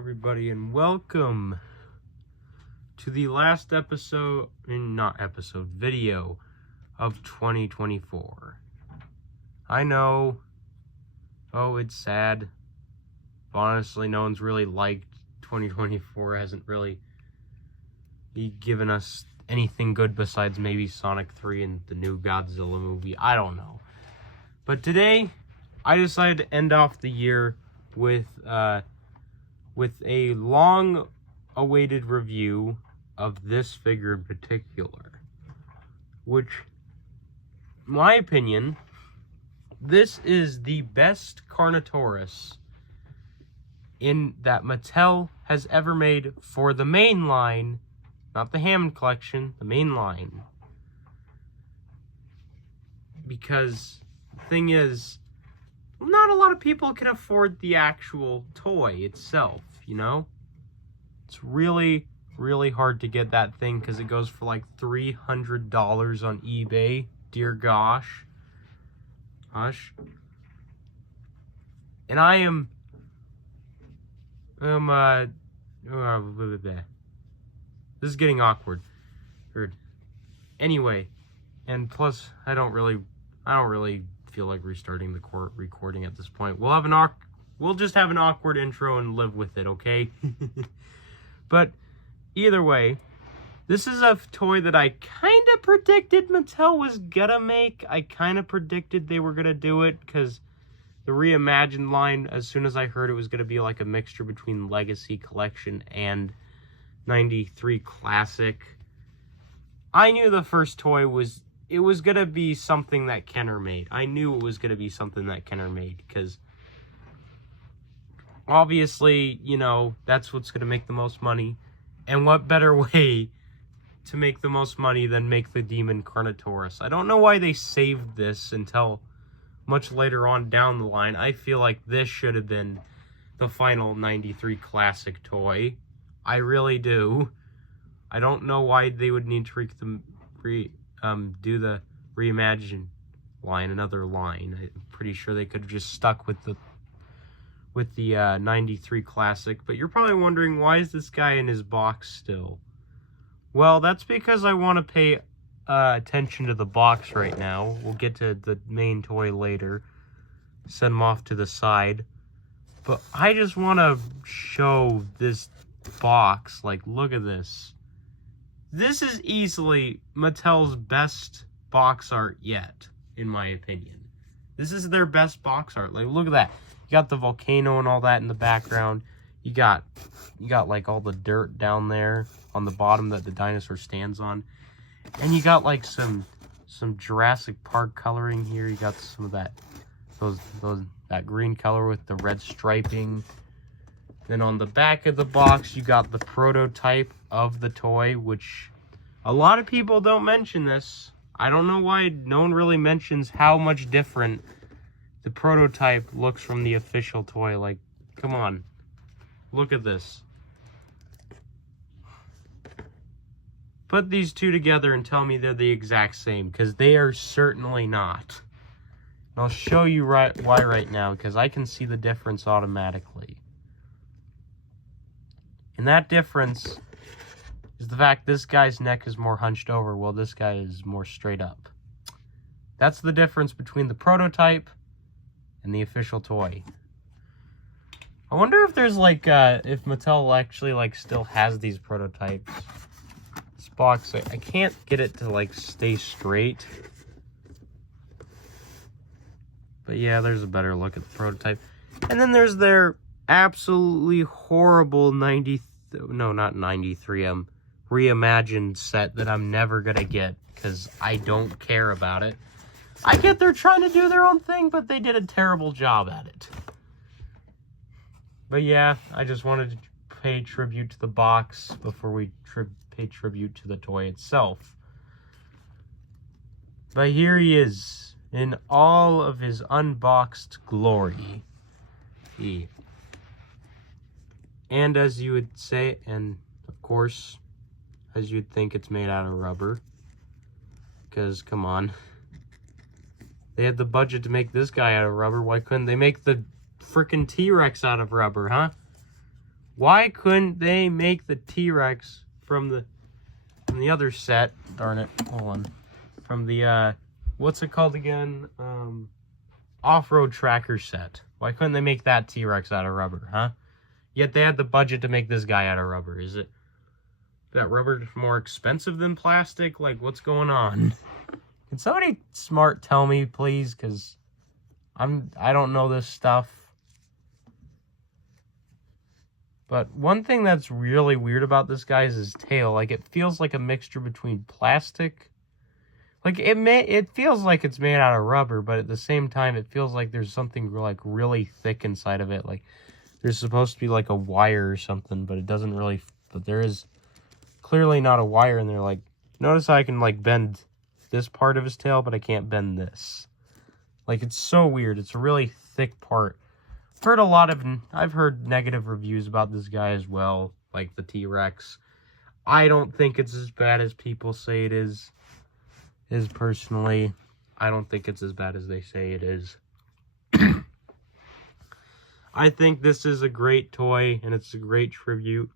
everybody, and welcome to the last video of 2024. I know, it's sad. Honestly, no one's really liked 2024. Hasn't really given us anything good besides maybe Sonic 3 and the new Godzilla movie. I don't know. But today, I decided to end off the year with a long-awaited review of this figure in particular, which, in my opinion, this is the best Carnotaurus in that Mattel has ever made for the main line, not the Hammond collection, the main line. Because the thing is, not a lot of people can afford the actual toy itself, you know? It's really, really hard to get that thing because it goes for like $300 on eBay. Dear gosh. Hush. And I am... this is getting awkward. Anyway, and plus, I don't really feel like restarting the recording at this point. We'll just have an awkward intro and live with it, okay? But either way, this is a toy that I kind of predicted Mattel was gonna make. I kind of predicted they were gonna do it because the reimagined line, as soon as I heard it was gonna be like a mixture between Legacy Collection and 93 Classic, I knew the first toy was gonna be something that Kenner made. I knew it was gonna be something that Kenner made because obviously, you know, that's what's gonna make the most money. And what better way to make the most money than make the Demon Carnotaurus? I don't know why they saved this until much later on down the line. I feel like this should have been the final 93 Classic toy. I really do. I don't know why they would need to do the reimagine line, another line. I'm pretty sure they could have just stuck with the 93 Classic. But you're probably wondering, why is this guy in his box still? Well, that's because I want to pay attention to the box right now. We'll get to the main toy later. Set him off to the side. But I just want to show this box. Like, look at this. This is easily Mattel's best box art yet, in my opinion. This is their best box art. Like, look at that. You got the volcano and all that in the background. You got like all the dirt down there on the bottom that the dinosaur stands on. And you got like some Jurassic Park coloring here. You got some of that that green color with the red striping. Then on the back of the box, you got the prototype of the toy, which a lot of people don't mention this. I don't know why no one really mentions how much different the prototype looks from the official toy. Like, come on. Look at this. Put these two together and tell me they're the exact same, because they are certainly not. And I'll show you why right now, because I can see the difference automatically. And that difference is the fact this guy's neck is more hunched over while this guy is more straight up. That's the difference between the prototype and the official toy. I wonder if there's like, if Mattel actually like still has these prototypes. This box, I can't get it to like stay straight. But yeah, there's a better look at the prototype. And then there's their absolutely horrible reimagined set that I'm never gonna get because I don't care about it. I get they're trying to do their own thing, but they did a terrible job at it. But yeah, I just wanted to pay tribute to the box before we pay tribute to the toy itself. But here he is in all of his unboxed glory. And as you would say, and of course, as you'd think, it's made out of rubber. Because, come on. They had the budget to make this guy out of rubber. Why couldn't they make the frickin' T-Rex out of rubber, huh? Why couldn't they make the T-Rex from the other set? Darn it. Hold on. From the, what's it called again? Off-road tracker set. Why couldn't they make that T-Rex out of rubber, huh? Yet they had the budget to make this guy out of rubber. Is it that rubber more expensive than plastic? Like, what's going on? Can somebody smart tell me, please? Because I don't know this stuff. But one thing that's really weird about this guy is his tail. Like, it feels like a mixture between plastic. Like, it feels like it's made out of rubber, but at the same time, it feels like there's something, like, really thick inside of it. Like, there's supposed to be, like, a wire or something, but it doesn't really... But there is clearly not a wire in there. Like, notice how I can, like, bend this part of his tail, but I can't bend this. Like, it's so weird. It's a really thick part. I've heard negative reviews about this guy as well, like the T-Rex. I don't think it's as bad as people say it is. Personally, I don't think it's as bad as they say it is. I think this is a great toy, and it's a great tribute.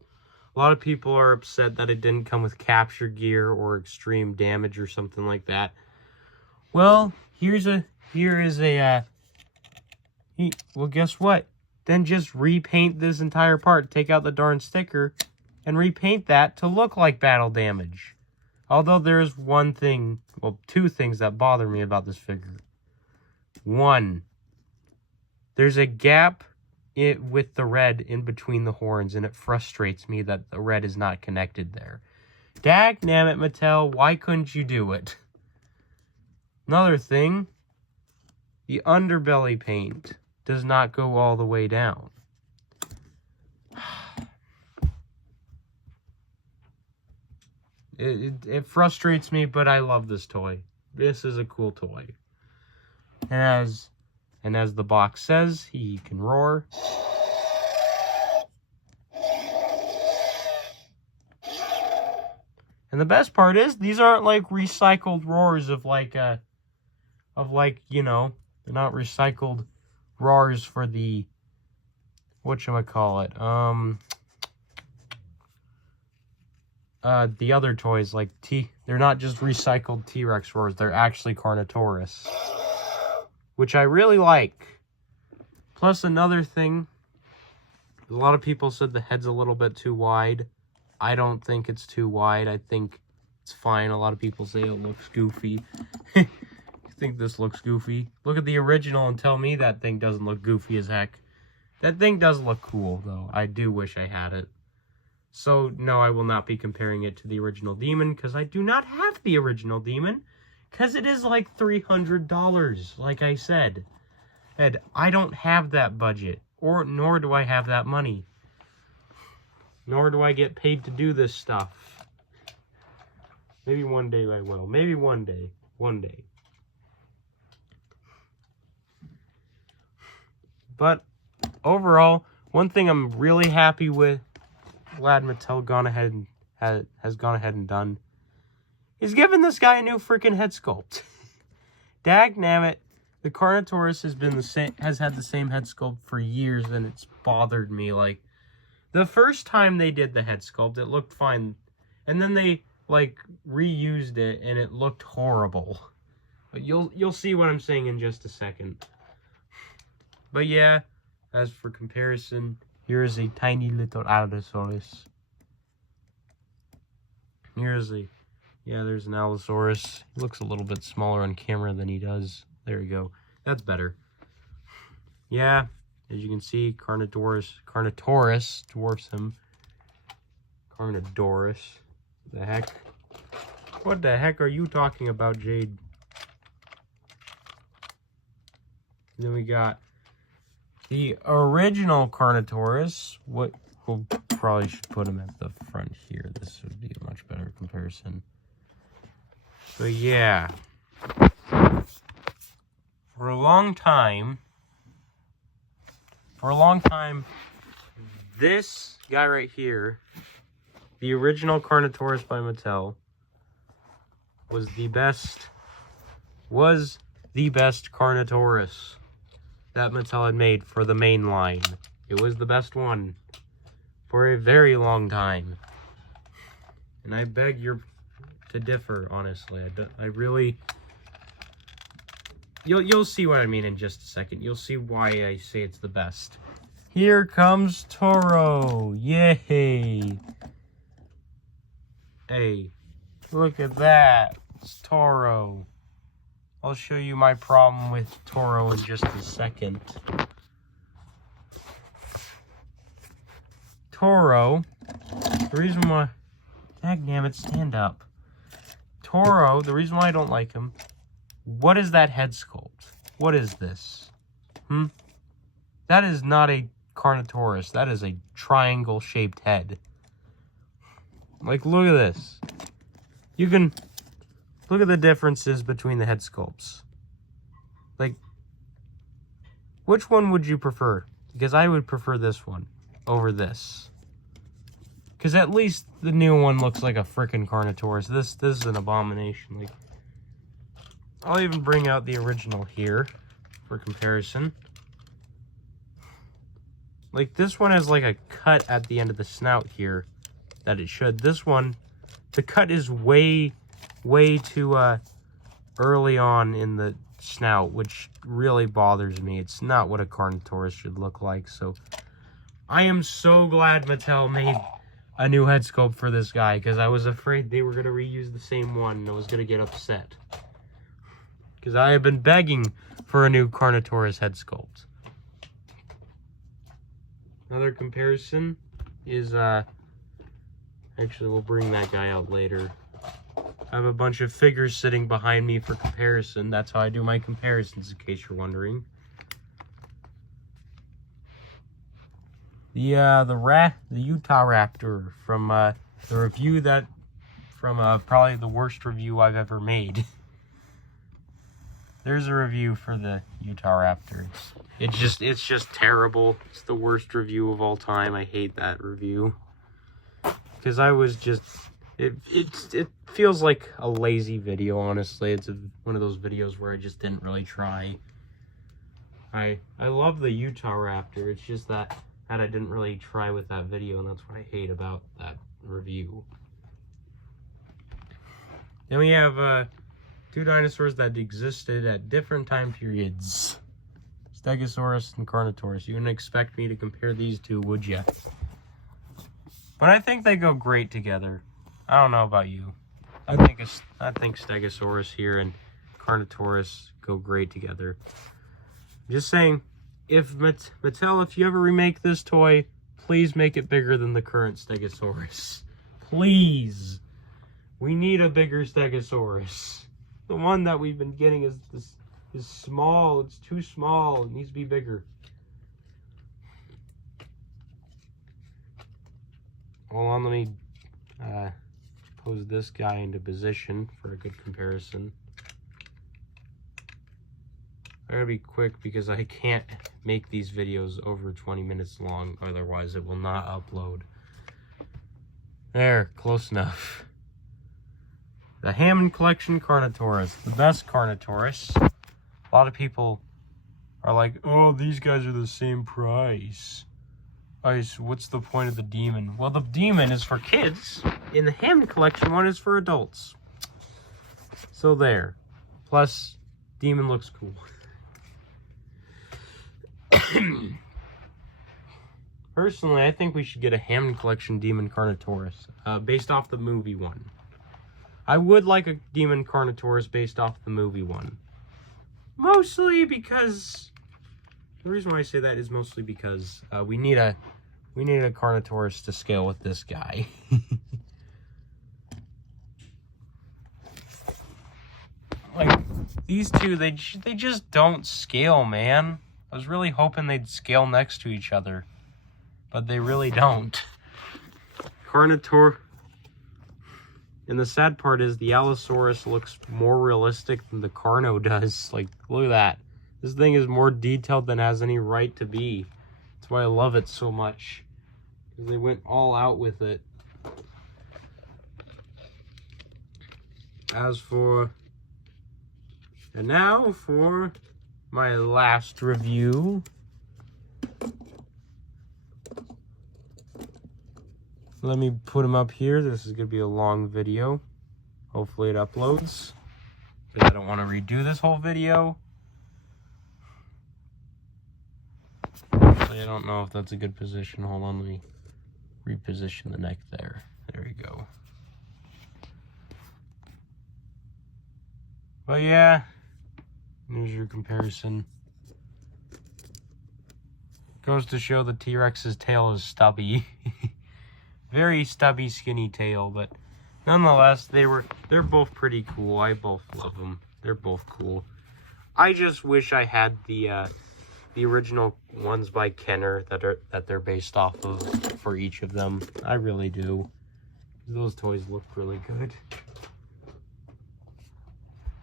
A lot of people are upset that it didn't come with capture gear or extreme damage or something like that. Well, well, guess what? Then just repaint this entire part. Take out the darn sticker and repaint that to look like battle damage. Although there's one thing, well, two things that bother me about this figure. One, there's a gap with the red in between the horns, and it frustrates me that the red is not connected there. Dagnammit, Mattel, why couldn't you do it? Another thing, the underbelly paint does not go all the way down. It frustrates me, but I love this toy. This is a cool toy. And as the box says, he can roar. And the best part is, these aren't like recycled roars of like, you know, they're not recycled roars for the, whatchamacallit, the other toys, like they're not just recycled T-Rex roars, they're actually Carnotaurus. Which I really like. Plus another thing, a lot of people said the head's a little bit too wide. I don't think it's too wide. I think it's fine. A lot of people say it looks goofy. You think this looks goofy? Look at the original and tell me that thing doesn't look goofy as heck. That thing does look cool, though. I do wish I had it. So, no, I will not be comparing it to the original Demon, because I do not have the original Demon, because it is like $300, like I said. And I don't have that budget, nor do I have that money. Nor do I get paid to do this stuff. Maybe one day I will. Maybe one day. One day. But overall, one thing I'm really happy with, glad Mattel has gone ahead and done, is giving this guy a new freaking head sculpt. Dagnammit, the Carnotaurus has had the same head sculpt for years, and it's bothered me. Like, the first time they did the head sculpt, it looked fine, and then they like reused it, and it looked horrible. But you'll see what I'm saying in just a second. But yeah, as for comparison, here is a tiny little Allosaurus. There's an Allosaurus. He looks a little bit smaller on camera than he does. There we go. That's better. Yeah, as you can see, Carnotaurus dwarfs him. Carnotaurus. The heck? What the heck are you talking about, Jade? Then we got the original Carnotaurus. We'll probably should put him at the front here. This would be a much better comparison. But yeah. For a long time, this guy right here, the original Carnotaurus by Mattel, was the best Carnotaurus that Mattel had made for the main line. It was the best one for a very long time. And I beg you to differ, honestly. I really... You'll see what I mean in just a second. You'll see why I say it's the best. Here comes Toro. Yay! Hey, look at that. It's Toro. I'll show you my problem with Toro in just a second. Toro, the reason why... Dagnammit, stand up. Toro, the reason why I don't like him... What is that head sculpt? What is this? That is not a Carnotaurus. That is a triangle-shaped head. Like, look at this. You can... Look at the differences between the head sculpts. Like, which one would you prefer? Because I would prefer this one over this. Because at least the new one looks like a frickin' Carnotaurus. This is an abomination. Like, I'll even bring out the original here for comparison. Like, this one has like a cut at the end of the snout here that it should. This one, the cut is way too early on in the snout, which really bothers me. It's not what a Carnotaurus should look like. So I am so glad Mattel made a new head sculpt for this guy, because I was afraid they were going to reuse the same one and I was going to get upset. Because I have been begging for a new Carnotaurus head sculpt. Another comparison is, actually we'll bring that guy out later. I have a bunch of figures sitting behind me for comparison. That's how I do my comparisons, in case you're wondering. The Utah Raptor from the review from probably the worst review I've ever made. There's a review for the Utah Raptor. It's just terrible. It's the worst review of all time. I hate that review. Because I was just... It feels like a lazy video, honestly. It's one of those videos where I just didn't really try. I love the Utah Raptor. It's just that I didn't really try with that video, and that's what I hate about that review. Then we have two dinosaurs that existed at different time periods. Stegosaurus and Carnotaurus. You wouldn't expect me to compare these two, would you? But I think they go great together. I don't know about you. I think Stegosaurus here and Carnotaurus go great together. Just saying, if Mattel, if you ever remake this toy, please make it bigger than the current Stegosaurus. Please. We need a bigger Stegosaurus. The one that we've been getting is small. It's too small. It needs to be bigger. Hold on, let me pose this guy into position for a good comparison. I gotta be quick because I can't make these videos over 20 minutes long, otherwise it will not upload. There, close enough. The Hammond Collection Carnotaurus, the best Carnotaurus. A lot of people are like, oh, these guys are the same price. What's the point of the Demon? Well, the Demon is for kids, and the Hammond Collection one is for adults. So there. Plus, Demon looks cool. Personally, I think we should get a Hammond Collection Demon Carnotaurus, based off the movie one. I would like a Demon Carnotaurus based off the movie one. Mostly because... The reason why I say that is mostly because we need a Carnotaurus to scale with this guy. Like, these two, they just don't scale, man. I was really hoping they'd scale next to each other, but they really don't. Carnotaurus. And the sad part is the Allosaurus looks more realistic than the Carno does. Like, look at that. This thing is more detailed than it has any right to be. That's why I love it so much. Because they went all out with it. And now for my last review. let me put him up here. This is going to be a long video. Hopefully it uploads, because I don't want to redo this whole video. Actually, I don't know if that's a good position. Hold on, let me reposition the neck there. There you go. But yeah, here's your comparison. Goes to show the T-Rex's tail is stubby. Very stubby, skinny tail, but nonetheless, they're both pretty cool. I both love them. They're both cool. I just wish I had the original ones by Kenner that they're based off of for each of them. I really do. Those toys look really good.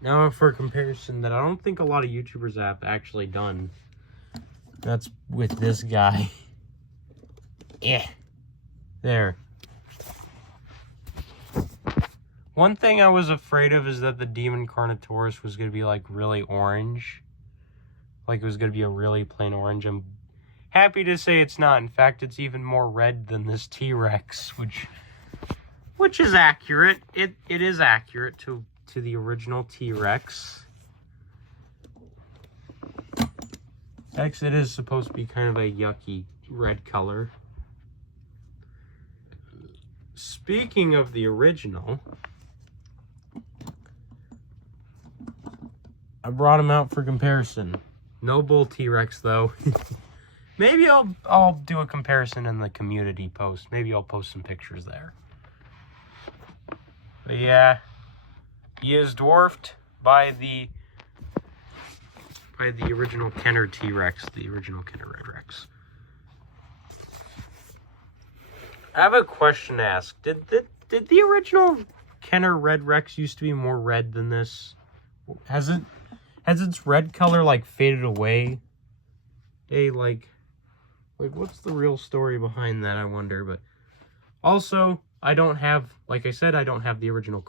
Now for a comparison that I don't think a lot of YouTubers have actually done. That's with this guy. Yeah. There. One thing I was afraid of is that the Demon Carnotaurus was going to be like really orange. Like it was going to be a really plain orange. I'm happy to say it's not. In fact, it's even more red than this T-Rex, which is accurate. It is accurate to the original T-Rex. Actually, it is supposed to be kind of a yucky red color. Speaking of the original, I brought him out for comparison. No bull T-Rex though. Maybe I'll do a comparison in the community post. Maybe I'll post some pictures there. But yeah, he is dwarfed by the original Kenner T-Rex, the original Kenner Red Rex. I have a question to ask. Did the original Kenner Red Rex used to be more red than this? Has its red color like faded away? Hey, like what's the real story behind that, I wonder. But also, I don't have, like I said, I don't have the original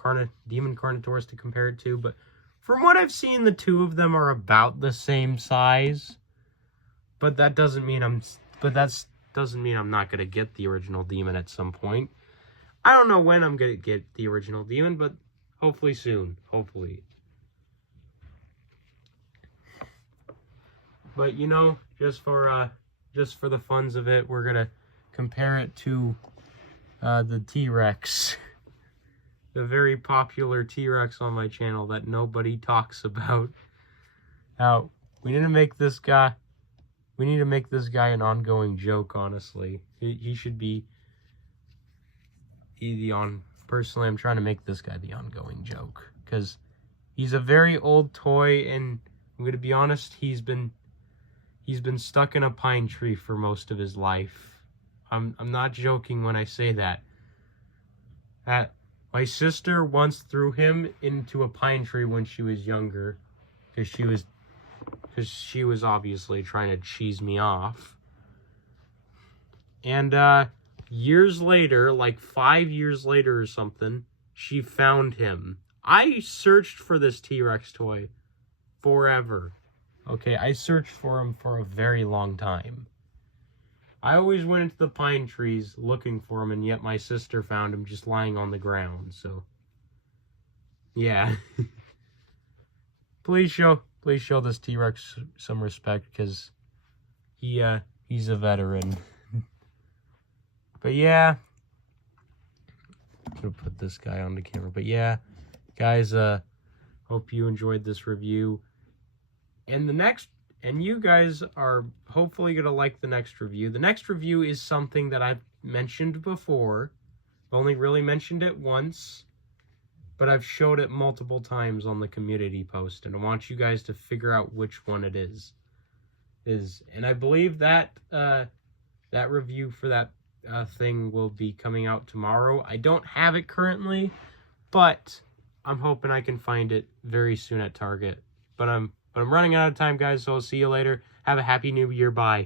Demon Carnotaurus to compare it to, but from what I've seen, the two of them are about the same size. But that doesn't mean I'm not gonna get the original Demon at some point. I don't know when I'm gonna get the original Demon, but hopefully soon. Hopefully. But you know, just for the funs of it, we're gonna compare it to the T-Rex. The very popular T-Rex on my channel that nobody talks about. Now, we need to make this guy an ongoing joke, honestly. He should be personally, I'm trying to make this guy the ongoing joke, because he's a very old toy, and I'm gonna be honest, he's been stuck in a pine tree for most of his life. I'm not joking when I say that. My sister once threw him into a pine tree when she was younger, because she was obviously trying to cheese me off. And years later, like 5 years later or something, she found him. I searched for this T-Rex toy forever. Okay, I searched for him for a very long time. I always went into the pine trees looking for him, and yet my sister found him just lying on the ground, so yeah. Please show this T-Rex some respect, because he's a veteran. But yeah, I'm gonna put this guy on the camera. But yeah, guys, hope you enjoyed this review. And you guys are hopefully going to like the next review. The next review is something that I've mentioned before. I've only really mentioned it once, but I've showed it multiple times on the community post, and I want you guys to figure out which one it is. And I believe that that review for that thing will be coming out tomorrow. I don't have it currently, but I'm hoping I can find it very soon at Target. But I'm running out of time, guys, so I'll see you later. Have a happy new year. Bye.